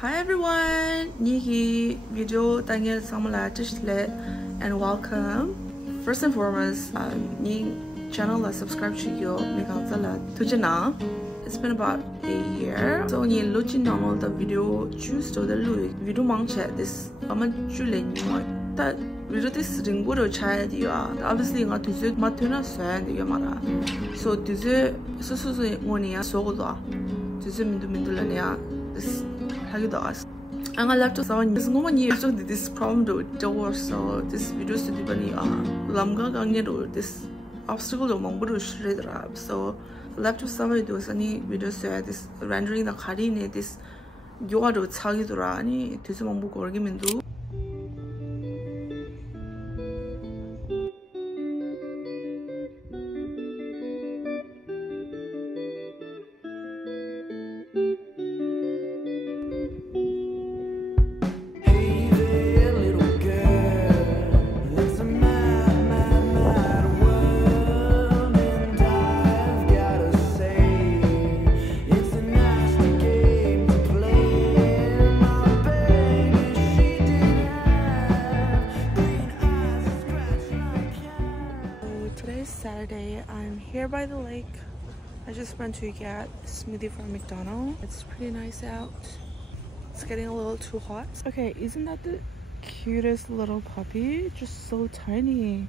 Hi everyone, Niki video tangel samala tishle and welcome. First and foremost, ni channel la subscribe chiyo mikazala tujana. It's been about a year. So ni luchi normal the video choose to the lui video mangche this ama chule ni that video this ringo ro chaya diwa. Obviously nga tuzu matuna swan diwa mara. So tuzu so ngoni ya so do. Tuzu mindu la ya this hagidas. Ang left to someone is no one years of this problem do so this video to be lamga gangero this obstacle do monguru shredra. So left to someone do any videos so this rendering the karine this yoga do chagidura ani this mongbu gorgimen do. Saturday, I'm here by the lake. I just went to get a smoothie from McDonald's. It's pretty nice out. It's getting a little too hot. Okay, isn't that the cutest little puppy? Just so tiny.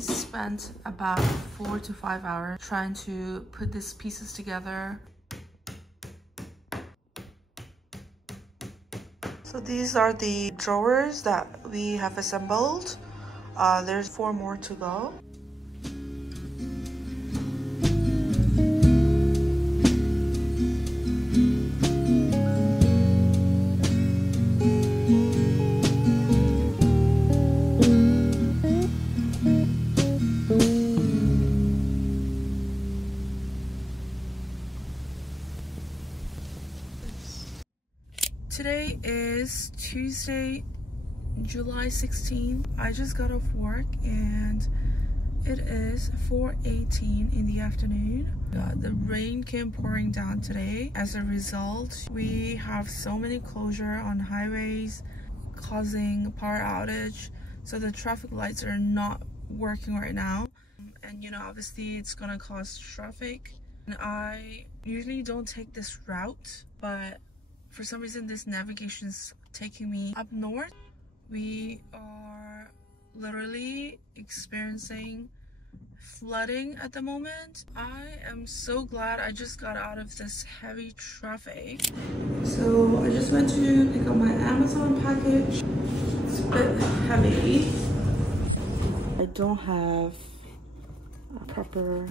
Spent about 4 to 5 hours trying to put these pieces together. So these are the drawers that we have assembled. There's 4 more to go. Today is Tuesday, July 16th. I just got off work and it is 4:18 in the afternoon. The rain came pouring down today. As a result, we have so many closure on highways causing power outage. So the traffic lights are not working right now. And you know, obviously it's gonna cause traffic. And I usually don't take this route, but for some reason this navigation is taking me up north. We are literally experiencing flooding at the moment. I am so glad I just got out of this heavy traffic. So I just went to pick up my Amazon package. It's a bit heavy. I don't have a proper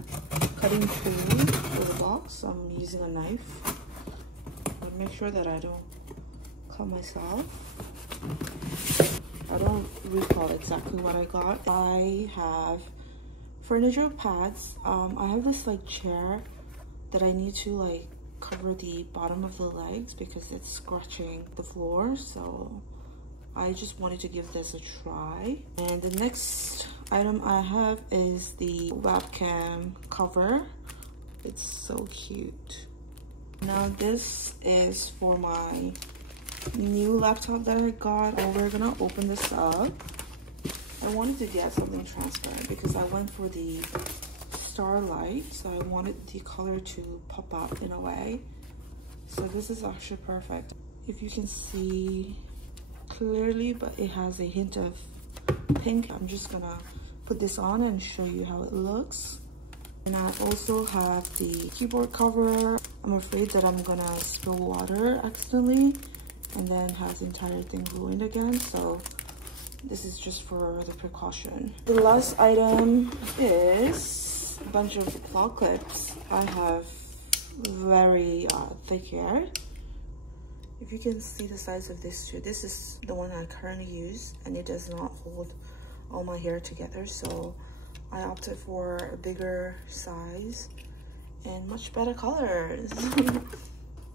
cutting tool for the box, so I'm using a knife. Make sure that I don't cut myself. I don't recall exactly what I got. I have furniture pads. I have this like chair that I need to like cover the bottom of the legs because it's scratching the floor. So I just wanted to give this a try. And the next item I have is the webcam cover. It's so cute. Now this is for my new laptop that I got. We're gonna open this up. I wanted to get something transparent because I went for the starlight, so I wanted the color to pop up in a way. So this is actually perfect. If you can see clearly, but it has a hint of pink. I'm just gonna put this on and show you how it looks. And I also have the keyboard cover. I'm afraid that I'm gonna spill water accidentally and then have the entire thing ruined again, so this is just for the precaution. The last item is a bunch of claw clips. I have very thick hair. If you can see the size of this too, this is the one I currently use, and it does not hold all my hair together, so I opted for a bigger size and much better colors.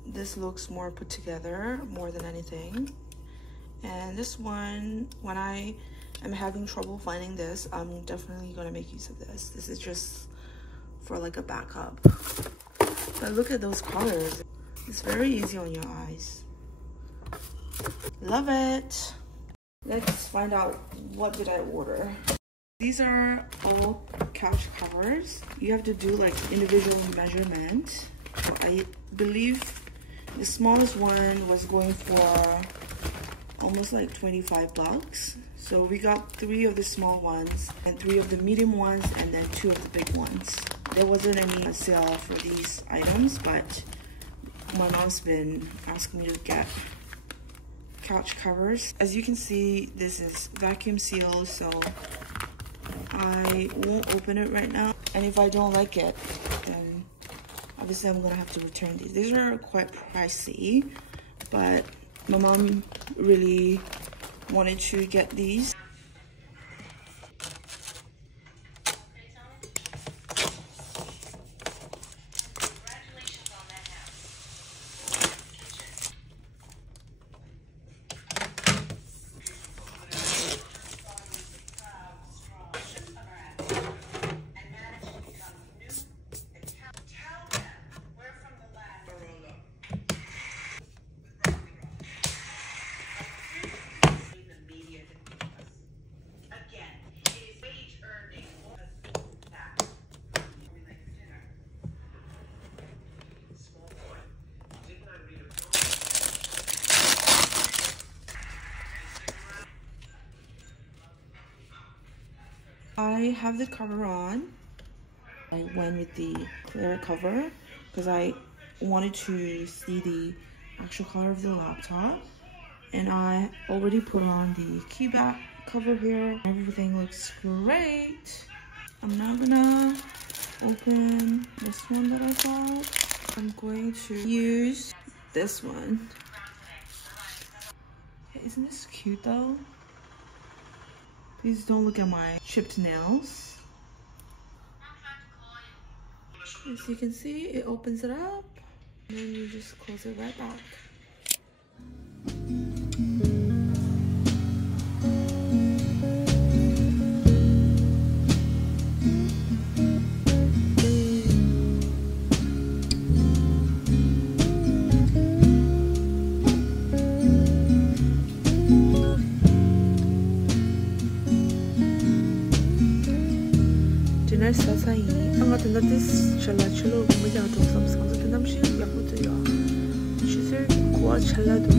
This looks more put together more than anything. And this one, when I am having trouble finding this, I'm definitely gonna make use of this. This is just for like a backup. But look at those colors. It's very easy on your eyes. Love it. Let's find out what did I order. These are all couch covers. You have to do like individual measurement. I believe the smallest one was going for almost like 25 bucks. So we got 3 of the small ones and 3 of the medium ones and then 2 of the big ones. There wasn't any sale for these items, but my mom's been asking me to get couch covers. As you can see, this is vacuum sealed, so I won't open it right now. And if I don't like it, then obviously I'm gonna have to return these. These are quite pricey, but my mom really wanted to get these. I have the cover on. I went with the clear cover because I wanted to see the actual color of the laptop. And I already put on the key back cover here. Everything looks great. I'm now gonna open this one that I got. I'm going to use this one. Isn't this cute though? Please don't look at my chipped nails. As you can see, it opens it up and then you just close it right back. ساسایی انقدر تندس چلو بمجا توصل سانز تندمشي ياخد يا شيء كواد چلادو